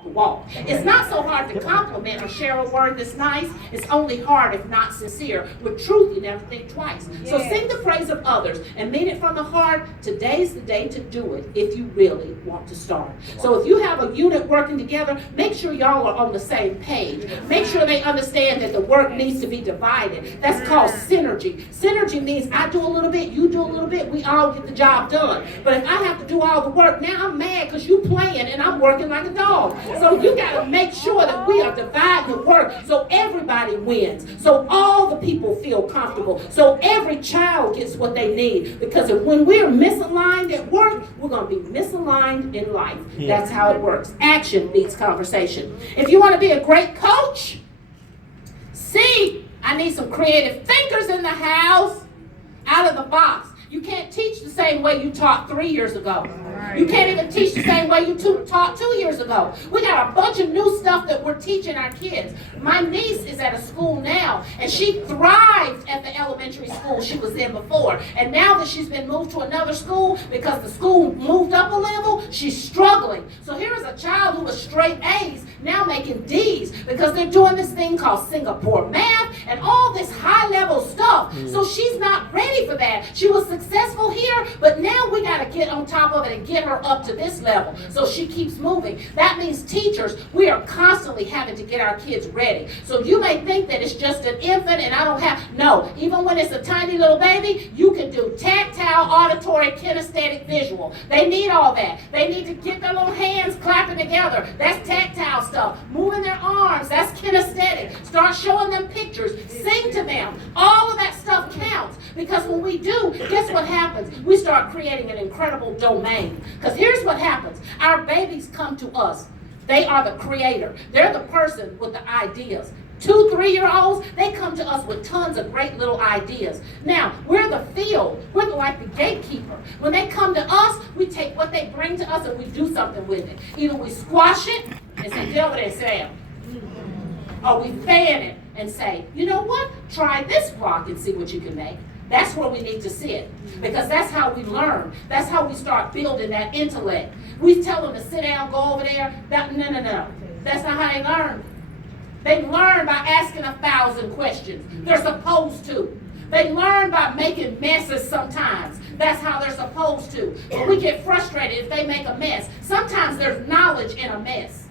walk the walk. It's not so hard to compliment or share a word that's nice. It's only hard if not sincere. With truth, you never think twice. So sing the praise of others and mean it from the heart. Today's the day to do it if you really want to start. So if you have a unit working together, make sure y'all are on the same page. Make sure they understand that the work needs to be divided. That's called synergy. Synergy means I do a little bit, you do a little bit, we all get the job done. But if I have to do all the work, now I'm mad because you playing and I'm working like a dog. So you got to make sure that we are dividing the work so everybody wins. So all the people feel comfortable. So every child gets what they need. Because when we're misaligned at work, we're going to be misaligned in life. That's how it works. Action beats conversation. If you want to be a great coach, I need some creative thinkers in the house. Out of the box. You can't teach the same way you taught 3 years ago. You can't even teach the same way you taught 2 years ago. We got a bunch of new stuff that we're teaching our kids. My niece is at a school now, and she thrived at the elementary school she was in before. And now that she's been moved to another school, because the school moved up a level, she's struggling. So here's a child who was straight A's now making D's because they're doing this thing called Singapore math and all this high-level stuff. So she's not ready for that. She was successful here, but now we got to get on top of it and get her up to this level so she keeps moving. That means teachers, we are constantly having to get our kids ready. So you may think that it's just an infant and I don't have, no, even when it's a tiny little baby, you can do tactile, auditory, kinesthetic, visual. They need all that. They need to get their little hands clapping together. That's tactile stuff. Moving their arms, that's kinesthetic. Start showing them pictures. Sing to them. All of that stuff counts because when we do, guess what happens? We start creating an incredible domain. Because here's what happens. Our babies come to us. They are the creator. They're the person with the ideas. 2, 3-year-olds, they come to us with tons of great little ideas. Now, we're the field. We're like the gatekeeper. When they come to us, we take what they bring to us and we do something with it. Either we squash it and say, get over there, Sam. Or we fan it and say, you know what? Try this rock and see what you can make. That's where we need to sit because that's how we learn. That's how we start building that intellect. We tell them to sit down, go over there. No. That's not how they learn. They learn by asking 1,000 questions. They're supposed to. They learn by making messes sometimes. That's how they're supposed to. But we get frustrated if they make a mess. Sometimes there's knowledge in a mess.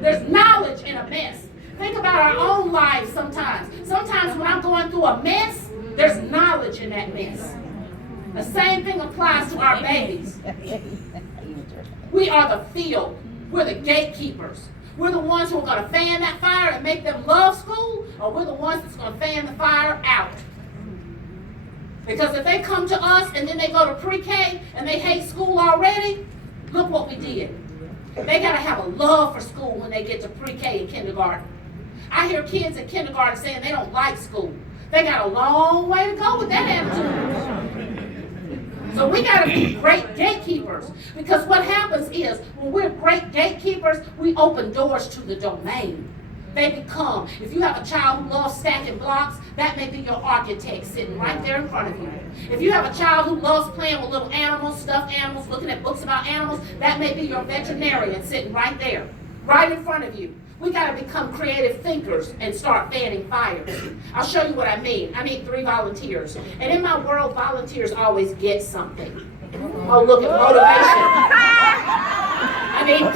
There's knowledge in a mess. Think about our own lives sometimes. Sometimes when I'm going through a mess, there's knowledge in that mess. The same thing applies to our babies. We are the field. We're the gatekeepers. We're the ones who are going to fan that fire and make them love school, or we're the ones that's going to fan the fire out. Because if they come to us and then they go to pre-K and they hate school already, look what we did. They got to have a love for school when they get to pre-K and kindergarten. I hear kids in kindergarten saying they don't like school. They got a long way to go with that attitude. So we got to be great gatekeepers because what happens is when we're great gatekeepers, we open doors to the domain. They become, if you have a child who loves stacking blocks, that may be your architect sitting right there in front of you. If you have a child who loves playing with little animals, stuffed animals, looking at books about animals, that may be your veterinarian sitting right there, right in front of you. We got to become creative thinkers and start fanning fires. I'll show you what I mean. I need 3 volunteers. And in my world, volunteers always get something. Oh, look at motivation. I need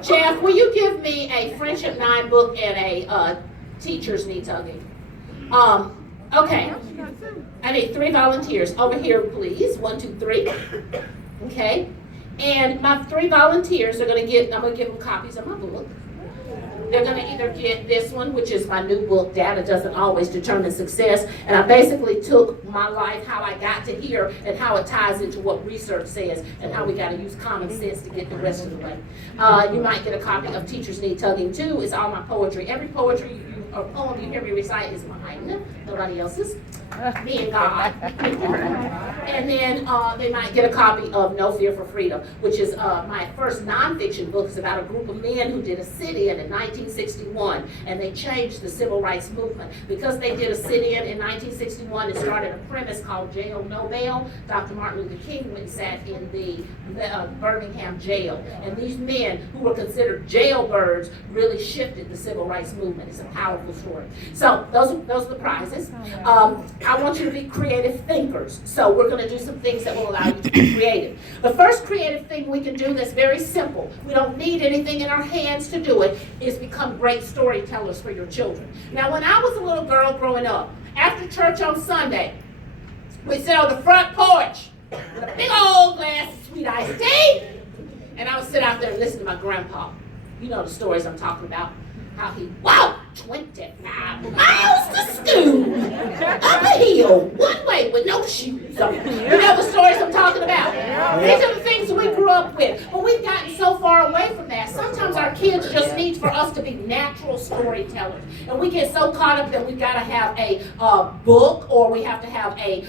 3. Jeff, will you give me a Friendship 9 book and a Teachers Need Tugging? Okay. I need 3 volunteers. Over here, please. 1, 2, 3. Okay. And my 3 volunteers are going to get, I'm going to give them copies of my book. They're going to either get this one, which is my new book, Data Doesn't Always Determine Success. And I basically took my life, how I got to here, and how it ties into what research says, and how we got to use common sense to get the rest of the way. You might get a copy of Teachers Need Tugging too. It's all my poetry. Every poetry or poem you hear me recite is mine, nobody else's. Me and God. And then they might get a copy of No Fear for Freedom, which is my first nonfiction book. It's about a group of men who did a sit-in 1961, and they changed the civil rights movement. Because they did a sit-in 1961, it started a premise called Jail No Bail. Dr. Martin Luther King went and sat in the Birmingham jail. And these men who were considered jailbirds really shifted the civil rights movement. It's a powerful story. So those are the prizes. I want you to be creative thinkers. So we're going to do some things that will allow you to be creative. The first creative thing we can do that's very simple, we don't need anything in our hands to do it, is become great storytellers for your children. Now, when I was a little girl growing up, after church on Sunday, we'd sit on the front porch with a big old glass of sweet iced tea, and I would sit out there and listen to my grandpa. You know the stories I'm talking about. How he walked 25 miles to school, up a hill, one way with no shoes on. You know the stories I'm talking about? These are the things that we grew up with. But we've gotten so far away from that. Sometimes our kids just need for us to be natural storytellers. And we get so caught up that we've got to have a book, or we have to have a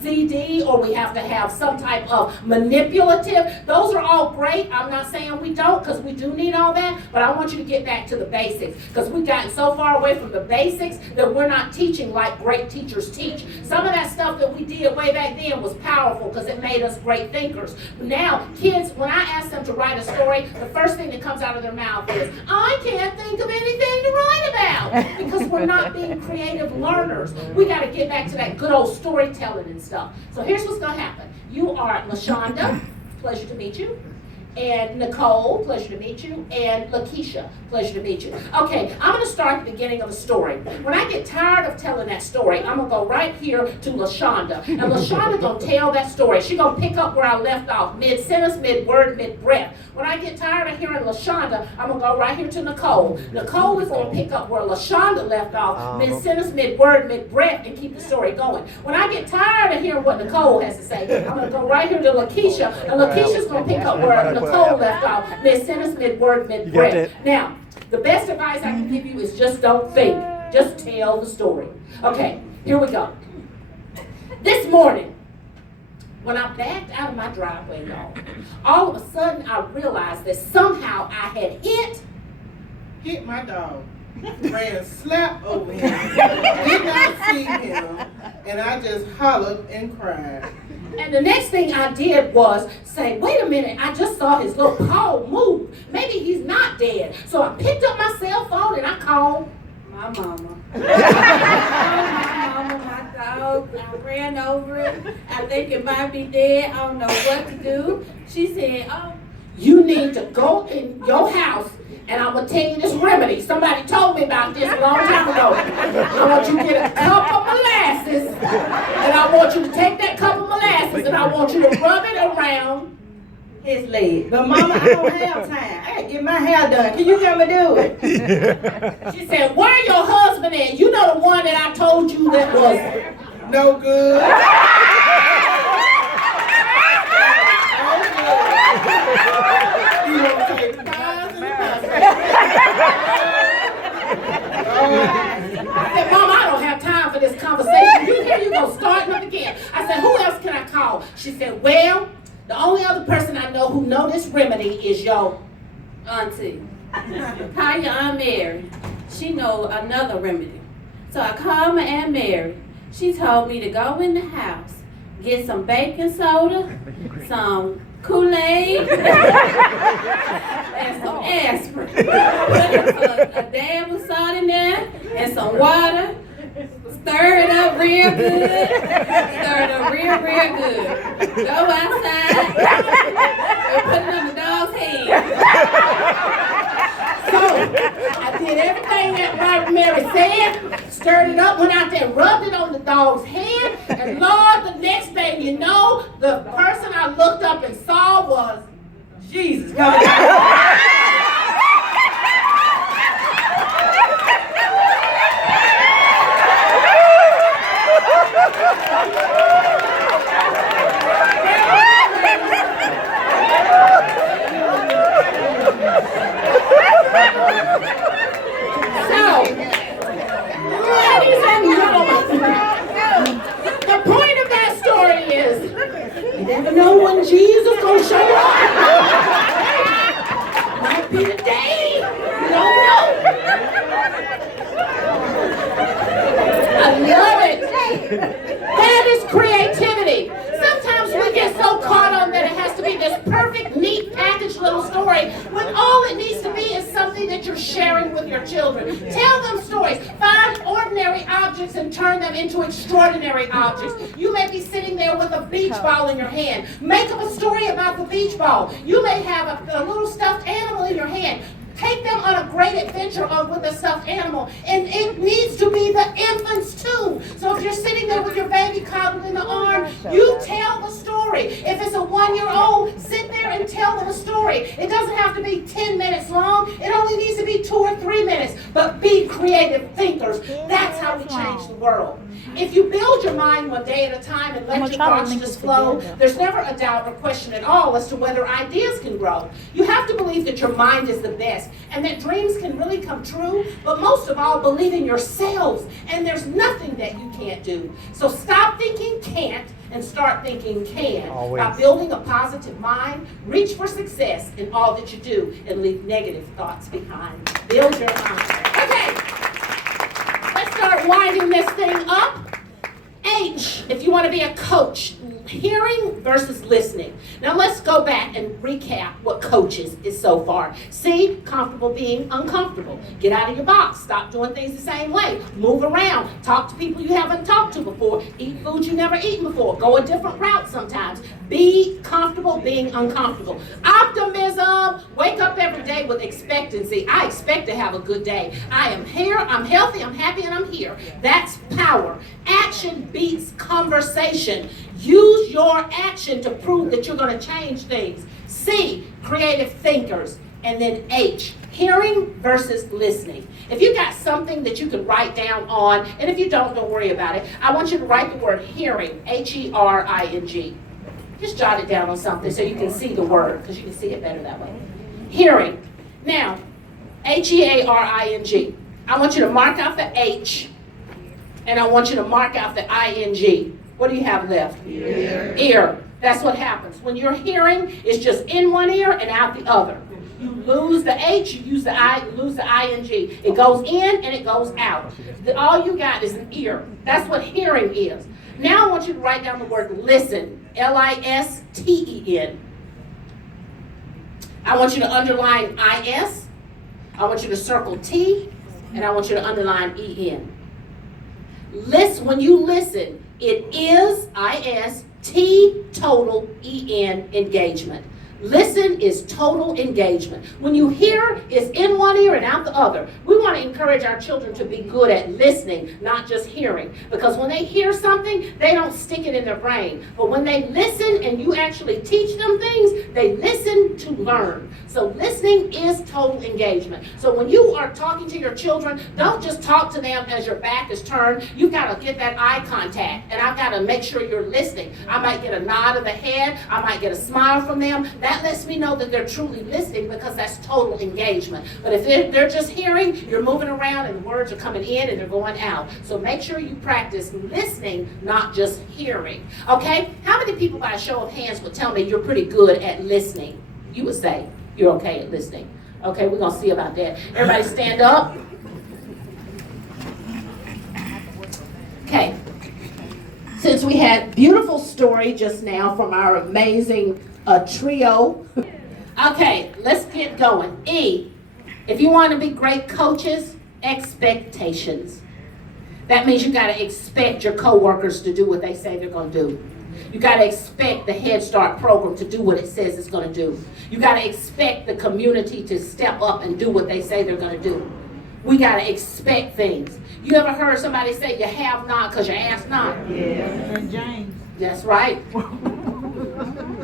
CD, or we have to have some type of manipulative. Those are all great. I'm not saying we don't, because we do need all that. But I want you to get back to the basics, because we've gotten so far away from the basics that we're not teaching like great teachers teach. Some of that stuff that we did way back then was powerful because it made us great thinkers. But now, kids, when I ask them to write a story, the first thing that comes out of their mouth is, I can't think of anything to write about, because we're not being creative learners. We got to get back to that good old storytelling and stuff. So here's what's going to happen. You are LaShonda, pleasure to meet you. And Nicole, pleasure to meet you. And Lakeisha, pleasure to meet you. Okay, I'm going to start at the beginning of the story. When I get tired of telling that story, I'm going to go right here to LaShonda. And LaShonda's going to tell that story. She's going to pick up where I left off, mid-sentence, mid-word, mid-breath. When I get tired of hearing LaShonda, I'm going to go right here to Nicole. Nicole is going to pick up where LaShonda left off, mid-sentence, mid-word, mid-breath, and keep the story going. When I get tired of hearing what Nicole has to say, I'm going to go right here to Lakeisha, and Lakeisha's going to pick up where Nicole left off, mid-sentence, mid-word, mid-breath. Now, the best advice I can give you is just don't think. Just tell the story. Okay, here we go. This morning, when I backed out of my driveway, y'all, all of a sudden I realized that somehow I had hit my dog. Ran slap over him. Did not see him. And I just hollered and cried. And the next thing I did was say, wait a minute, I just saw his little paw move. Maybe he's not dead. So I picked up my cell phone and I called my mama. My dog. I ran over it. I think it might be dead. I don't know what to do. She said, oh, you need to go in your house and I'm going to tell you this remedy. Somebody told me about this a long time ago. I want you to get a cup of molasses, and I want you to take that cup of molasses, and I want you to rub it around his leg. But Mama, I don't have time. I gotta get my hair done. Can you come and do it? She said, where your husband at? You know the one that I told you that was no good. You want to take pies and I said, Mom, I don't have time for this conversation. Here you go, starting up again. I said, who else can I call? She said, well, the only other person I know who know this remedy is your auntie. Call your Aunt Mary. She know another remedy. So I called my Aunt Mary. She told me to go in the house, get some baking soda, some Kool-Aid, and some aspirin. Put a dab of salt in there and some water. Stir it up real good. Stir it up real good. Go outside and put it on the dog's head. So I did everything that Robert Mary said, stirred it up, went out there, rubbed it on the dog's head, and Lord, the next thing you know, the person I looked up and saw was Jesus coming out. The point of that story is might be the day. You don't know. I love it. That is creativity. Sometimes we get so caught on that it has to be this perfect, neat, packaged little story when all it needs to be is something that you're sharing with your children. Tell them stories. Find ordinary objects and turn them into extraordinary objects. You may be sitting there with a beach ball in your hand. Make up a story about the beach ball. You may have a little stuffed animal in your hand. Take them on a great adventure with a stuffed animal. And it needs to be the infants too. So if you're sitting there with your baby coddled in the arm, you tell the story. If it's a 1-year-old, sit there and tell them a story. It doesn't have to be 10 minutes long. It only needs to be 2 or 3 minutes. But be creative thinkers. That's how we change the world. If you build your mind one day at a time and let your thoughts just flow, there's never a doubt or question at all as to whether ideas can grow. You have to believe that your mind is the best and that dreams can really come true, but most of all, believe in yourselves, and there's nothing that you can't do. So stop thinking can't and start thinking can. By building a positive mind, reach for success in all that you do and leave negative thoughts behind. Build your mind. Okay, let's start winding this thing up. H, if you want to be a coach, hearing versus listening. Now let's go back and recap what coaches is so far. C, comfortable being uncomfortable. Get out of your box. Stop doing things the same way. Move around. Talk to people you haven't talked to before. Eat food you never eaten before. Go a different route sometimes. Be comfortable being uncomfortable. Optimism. Wake up every day with expectancy. I expect to have a good day. I am here, I'm healthy, I'm happy, and I'm here. That's power. Action beats conversation. Use your action to prove that you're going to change things. C, creative thinkers. And then H, hearing versus listening. If you got something that you can write down on, and if you don't worry about it, I want you to write the word hearing, H-E-R-I-N-G. Just jot it down on something so you can see the word, because you can see it better that way. Hearing. Now, H-E-A-R-I-N-G. I want you to mark out the H, and I want you to mark out the I-N-G. What do you have left? Ear. That's what happens. When you're hearing, it's just in one ear and out the other. You lose the H, you use the I, you lose the I-N-G. It goes in and it goes out. All you got is an ear. That's what hearing is. Now I want you to write down the word listen. L-I-S-T-E-N. I want you to underline I-S. I want you to circle T. And I want you to underline E-N. Listen, when you listen, it is I-S-T, total, E-N, engagement. Listen is total engagement. When you hear, it's in one ear and out the other. We want to encourage our children to be good at listening, not just hearing. Because when they hear something, they don't stick it in their brain. But when they listen and you actually teach them things, they listen to learn. So listening is total engagement. So when you are talking to your children, don't just talk to them as your back is turned. You've got to get that eye contact. And I've got to make sure you're listening. I might get a nod of the head. I might get a smile from them. That lets me know that they're truly listening because that's total engagement. But if they're just hearing, you're moving around and the words are coming in and they're going out. So make sure you practice listening, not just hearing. Okay? How many people by a show of hands would tell me you're pretty good at listening? You would say you're okay at listening. Okay, we're going to see about that. Everybody stand up. Okay. Since we had beautiful story just now from our amazing trio. Okay, let's get going. E, if you want to be great coaches, expectations. That means you got to expect your coworkers to do what they say they're going to do. You got to expect the Head Start program to do what it says it's going to do. You got to expect the community to step up and do what they say they're going to do. We got to expect things. You ever heard somebody say you have not because you ask not? Yeah. And James. That's right.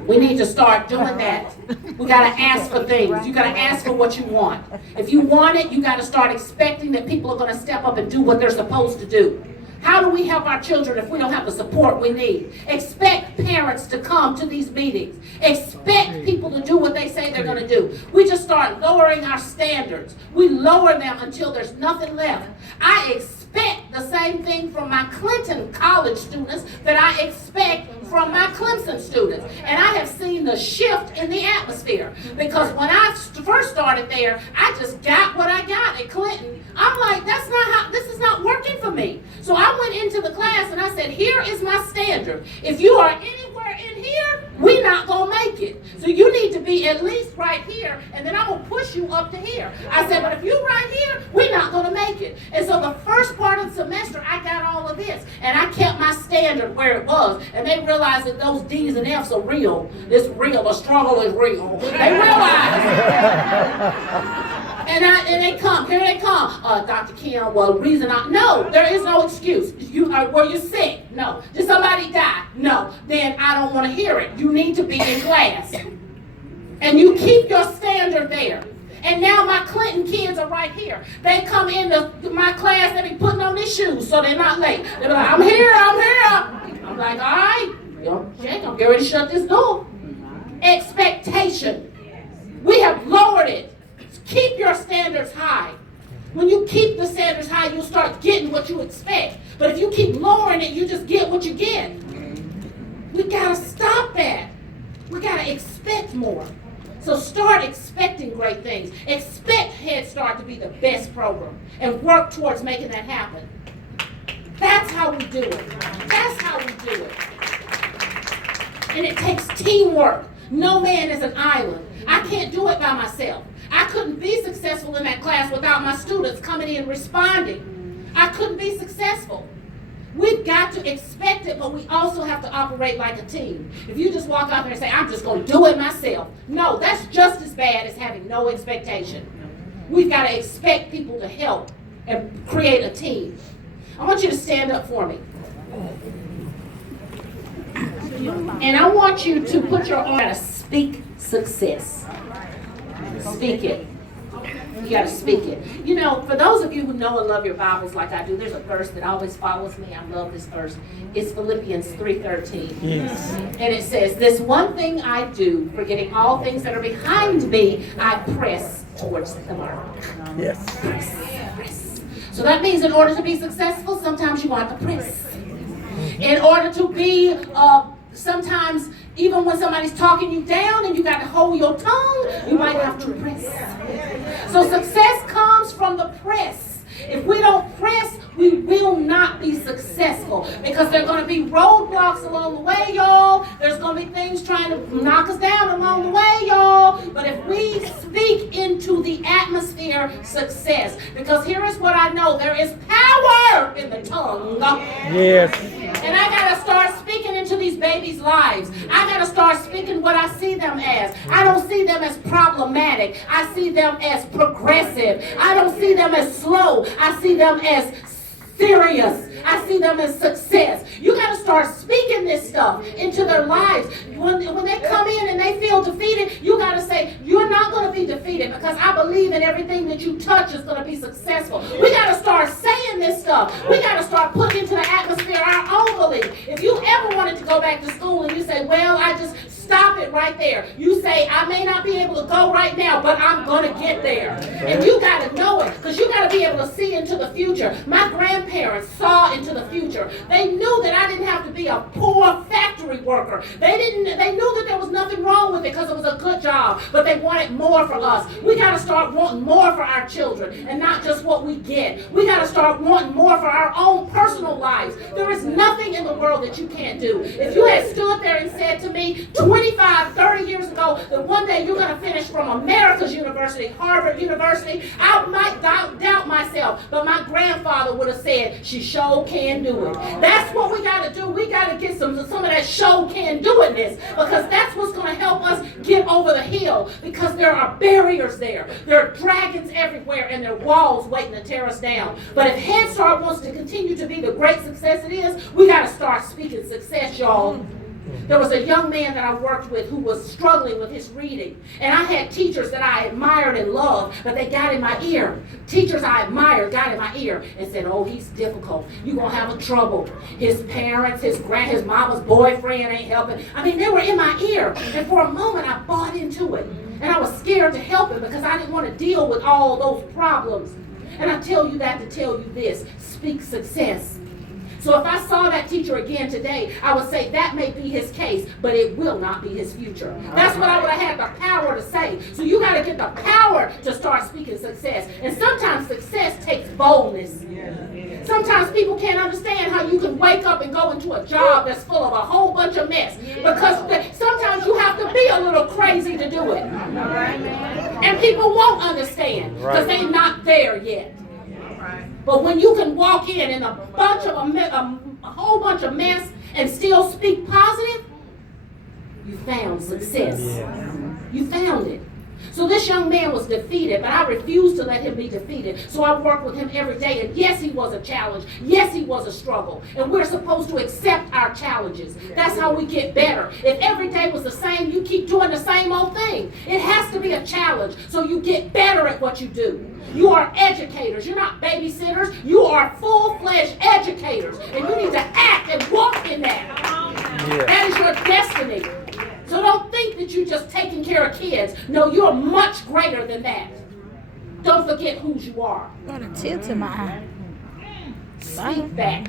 We need to start doing that. We got to ask for things. You got to ask for what you want. If you want it, you got to start expecting that people are going to step up and do what they're supposed to do. How do we help our children if we don't have the support we need? Expect parents to come to these meetings. Expect people to do what they say they're going to do. We just start lowering our standards. We lower them until there's nothing left. I expect the same thing from my Clinton college students that I expect from my Clemson students. And I have seen the shift in the atmosphere. Because when I first started started there. I just got what I got at Clinton. I'm like, this is not working for me. So I went into the class and I said, here is my standard. If you are anywhere in here, we're not going to make it. So you need to be at least right here, and then I'm going to push you up to here. I said, but if you're right here, we're not going to make it. And so the first part of the semester, I got all of this, and I kept my standard where it was. And they realized that those D's and F's are real. It's real. The struggle is real. They realized. And they come. Here they come. Dr. Kim, well, reason no, there is no excuse. Were you sick? No. Did somebody die? No. Then I don't want to hear it. You need to be in class. And you keep your standard there. And now my Clinton kids are right here. They come into my class, they be putting on their shoes so they're not late. They be like, I'm here. I'm like, all right, Jake, I'm getting ready to shut this door. Expectation. We have lowered it. Keep your standards high. When you keep the standards high, you'll start getting what you expect. But if you keep lowering it, you just get what you get. We gotta stop that. We gotta expect more. So start expecting great things. Expect Head Start to be the best program and work towards making that happen. That's how we do it. That's how we do it. And it takes teamwork. No man is an island. I can't do it by myself. I couldn't be successful in that class without my students coming in and responding. I couldn't be successful. We've got to expect it, but we also have to operate like a team. If you just walk out there and say, I'm just going to do it myself. No, that's just as bad as having no expectation. We've got to expect people to help and create a team. I want you to stand up for me. And I want you to put your arm to speak success. Speak it. You got to speak it. You know, for those of you who know and love your Bibles like I do, there's a verse that always follows me. I love this verse. It's Philippians 3:13. Yes. And it says, this one thing I do, forgetting all things that are behind me, I press towards the mark. Yes. Press. So that means in order to be successful, sometimes you want to press. In order to be, sometimes even when somebody's talking you down and you got to hold your tongue, you might have to press. So success comes from the press. If we don't press, we will not be successful because there are going to be roadblocks along the way, y'all. There's going to be things trying to knock us down along the way, y'all. But if we speak into the atmosphere, success. Because here is what I know. There is power in the tongue. Yes. And I got to start speaking into these babies' lives. I got to start speaking what I see them as. I don't see them as problematic. I see them as progressive. I don't see them as slow. I see them as serious. I see them as success. You got to start speaking this stuff into their lives. When they come in and they feel defeated, you got to say, you're not going to be defeated because I believe in everything that you touch is going to be successful. We got to start saying this stuff. We got to start putting into the atmosphere our own belief. If you ever wanted to go back to school and you say, well, I just stop it right there. You say, I may not be able to go right now, but I'm going to get there. And you got to know it because you got to be able to see into the future. My grandparents saw into the future. They knew that I didn't have to be a poor factory worker. They knew that there was nothing wrong with it because it was a good job, but they wanted more for us. We got to start wanting more for our children and not just what we get. We got to start wanting more for our own personal lives. There is nothing in the world that you can't do. If you had stood there and said to me 25, 30 years ago that one day you're going to finish from America's university, Harvard University, I might doubt myself, but my grandfather would have said, she sure can do it. That's what we got to do. We got to get some of that show can do itness because that's what's going to help us get over the hill because there are barriers there. There are dragons everywhere and there are walls waiting to tear us down. But if Head Start wants to continue to be the great success it is, we got to start speaking success, y'all. There was a young man that I worked with who was struggling with his reading. And I had teachers that I admired and loved, but they got in my ear. Teachers I admired got in my ear and said, oh, he's difficult. You're going to have a trouble. His parents, his mama's boyfriend ain't helping. I mean, they were in my ear. And for a moment, I bought into it. And I was scared to help him because I didn't want to deal with all those problems. And I tell you that to tell you this. Speak success. So if I saw that teacher again today, I would say that may be his case, but it will not be his future. That's what I would have had the power to say. So you got to get the power to start speaking success. And sometimes success takes boldness. Sometimes people can't understand how you can wake up and go into a job that's full of a whole bunch of mess. Because sometimes you have to be a little crazy to do it. And people won't understand because they're not there yet. But when you can walk in a bunch of a whole bunch of mess and still speak positive, you found success. You found it. So this young man was defeated, but I refused to let him be defeated. So I worked with him every day. And yes, he was a challenge. Yes, he was a struggle. And we're supposed to accept our challenges. That's how we get better. If every day was the same, you keep doing the same old thing. It has to be a challenge so you get better at what you do. You are educators. You're not babysitters. You are full-fledged educators. And you need to act and walk in that. That is your destiny. So don't think that you're just taking care of kids. No, you're much greater than that. Don't forget whose you are. Got a tear to my eye. Speak that.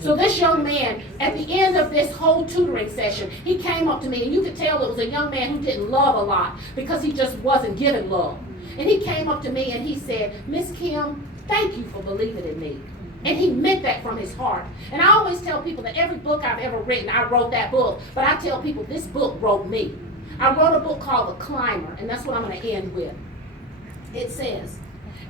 So this young man, at the end of this whole tutoring session, he came up to me, and you could tell it was a young man who didn't love a lot because he just wasn't giving love. And he came up to me and he said, Miss Kim, thank you for believing in me. And he meant that from his heart. And I always tell people that every book I've ever written, I wrote that book. But I tell people this book wrote me. I wrote a book called The Climber, and that's what I'm going to end with. It says,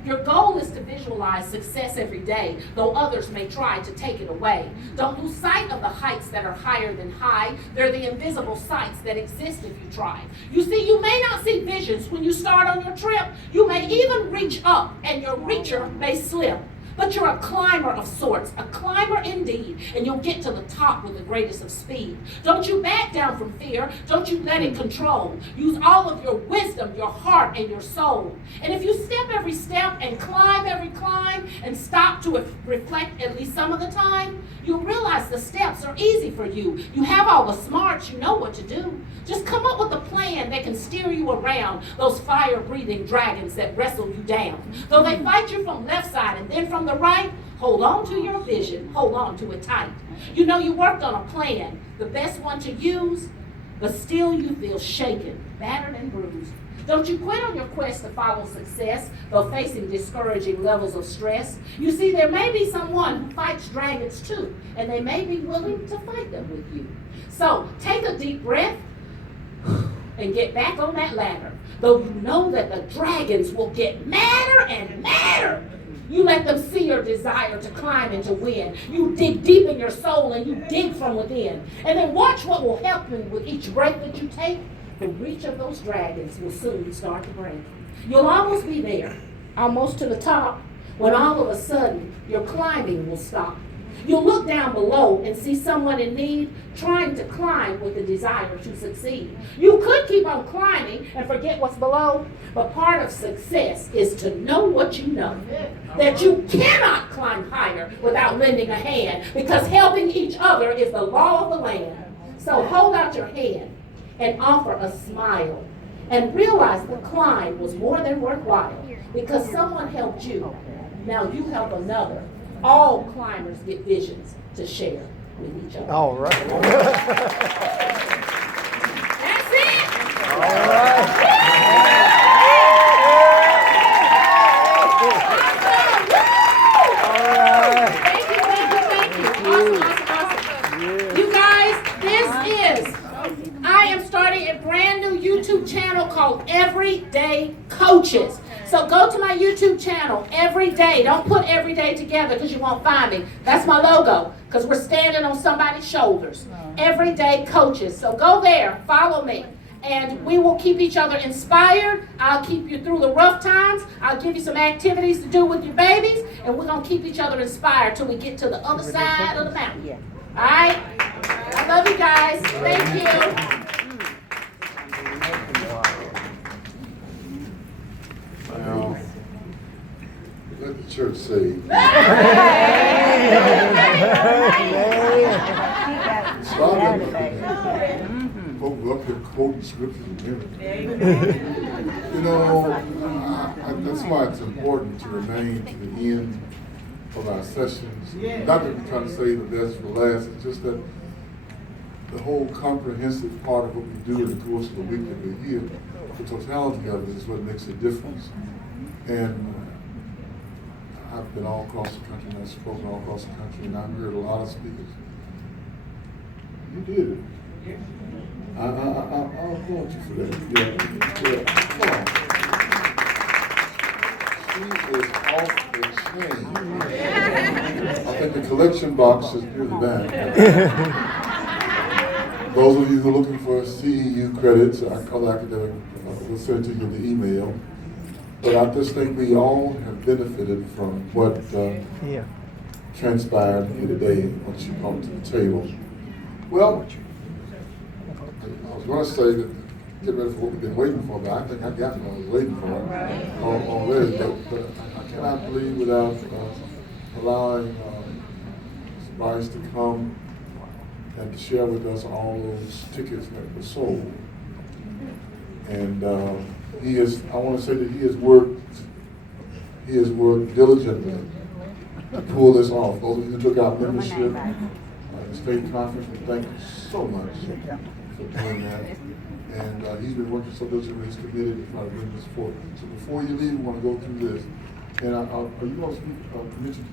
your goal is to visualize success every day, though others may try to take it away. Don't lose sight of the heights that are higher than high. They're the invisible sights that exist if you try. You see, you may not see visions when you start on your trip. You may even reach up, and your reacher may slip. But you're a climber of sorts, a climber indeed, and you'll get to the top with the greatest of speed. Don't you back down from fear. Don't you let it control. Use all of your wisdom, your heart, and your soul. And if you step every step and climb every climb and stop to reflect at least some of the time, you'll realize the steps are easy for you. You have all the smarts. You know what to do. Just come up with a plan that can steer you around those fire-breathing dragons that wrestle you down. Though they fight you from left side and then from the right, hold on to your vision. Hold on to it tight. You know you worked on a plan, the best one to use, but still you feel shaken, battered, and bruised. Don't you quit on your quest to follow success, though facing discouraging levels of stress. You see, there may be someone who fights dragons too, and they may be willing to fight them with you. So take a deep breath and get back on that ladder, though you know that the dragons will get madder and madder. You let them see your desire to climb and to win. You dig deep in your soul and you dig from within. And then watch what will happen with each breath that you take. The reach of those dragons will soon start to break. You'll almost be there, almost to the top, when all of a sudden your climbing will stop. You'll look down below and see someone in need trying to climb with the desire to succeed. You could keep on climbing and forget what's below, but part of success is to know what you know. That you cannot climb higher without lending a hand, because helping each other is the law of the land. So hold out your hand and offer a smile and realize the climb was more than worthwhile because someone helped you. Now you help another. All climbers get visions to share with each other. All right. That's it. All right. Thank you. Awesome. You guys, I am starting a brand new YouTube channel called Everyday Coaches. So go to my YouTube channel, Everyday. Don't put Everyday together because you won't find me. That's my logo because we're standing on somebody's shoulders. Everyday Coaches. So go there, follow me, and we will keep each other inspired. I'll keep you through the rough times. I'll give you some activities to do with your babies, and we're going to keep each other inspired till we get to the other side of the mountain. All right? I love you guys. Thank you. Now, let the church say, folks up here quoting scriptures and everything. You know, that's why it's important to remain to the end of our sessions. Yes. Not that we're trying to say the best for last, it's just that the whole comprehensive part of what we do in the course of the week that we're here, the totality of it is what makes a difference. And I've been all across the country, and I've spoken all across the country, and I've heard a lot of speakers. You did it. I'll applaud you for that. Yeah. Come on. She is off the chain. I think the collection box is near the back. Those of you who are looking for CEU credits, other academic, we'll send to you the email. But I just think we all have benefited from what transpired here today once you come to the table. Well, I was going to say that get ready for what we've been waiting for, but I think I got what I was waiting for already. But I cannot leave without allowing Mr. Bryce to come and to share with us all those tickets that were sold. And he is, I want to say that he has worked diligently to pull this off. Those of you who took out membership in the state conference, we thank you so much for doing that. And he's been working so diligently, he's committed to try to bring this forward. So before you leave, we want to go through this. And are you going to mention